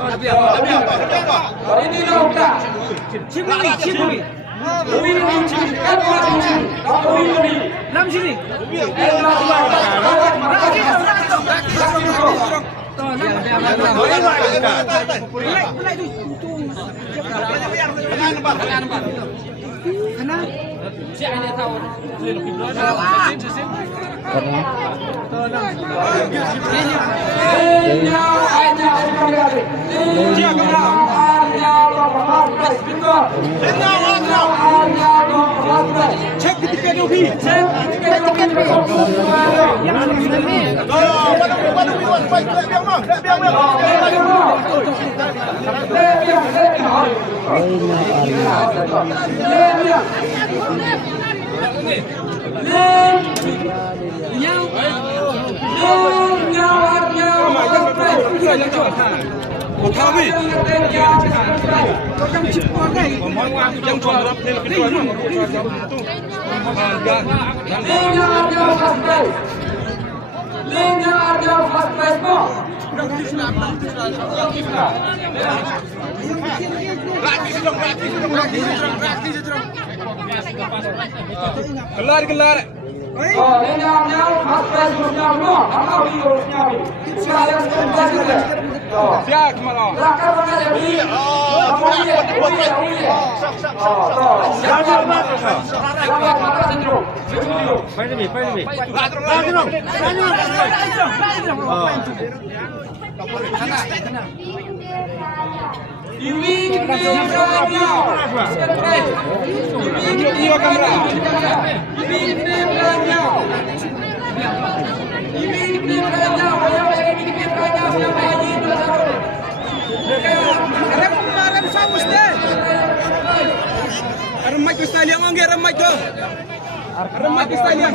Ini Lauta. Cibuli. Nam sini. Cek tiket Ubi. Gelar. Oh, ini namanya Mas Pres Musnahno, apa videonya? Siap, malah. Belakang mana ini? Remai kristal yang angger remai tu. Remai kristal yang.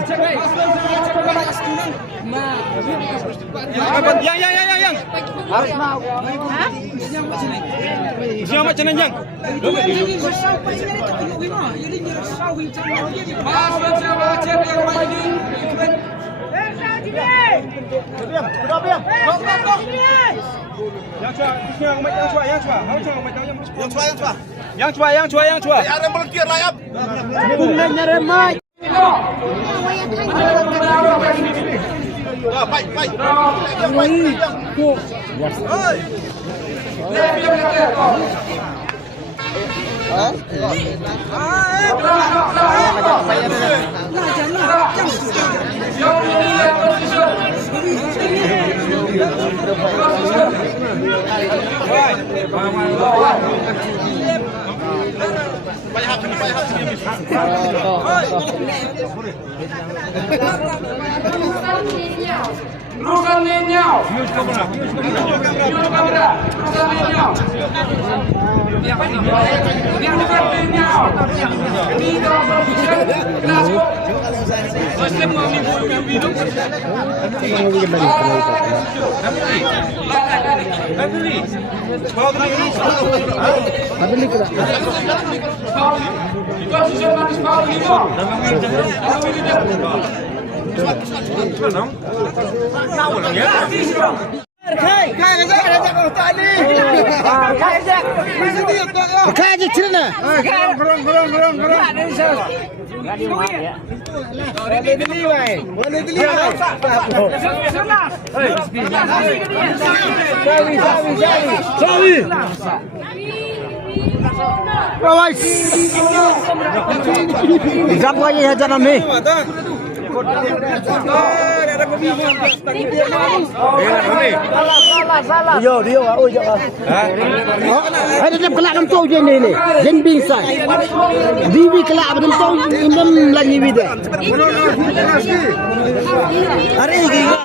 Yang. Harus mau. Hah? Siapa macam yang? Yang cua. Yang melengkir lah ya. Bunganya remai. Baik. Rukan lenyau. Berapa aja jalan ni? Dia. Ada dalam kelak nam tahu je ni. Jen bingsa. Bibi kelak nam tahu nam lagi bida. Hari ini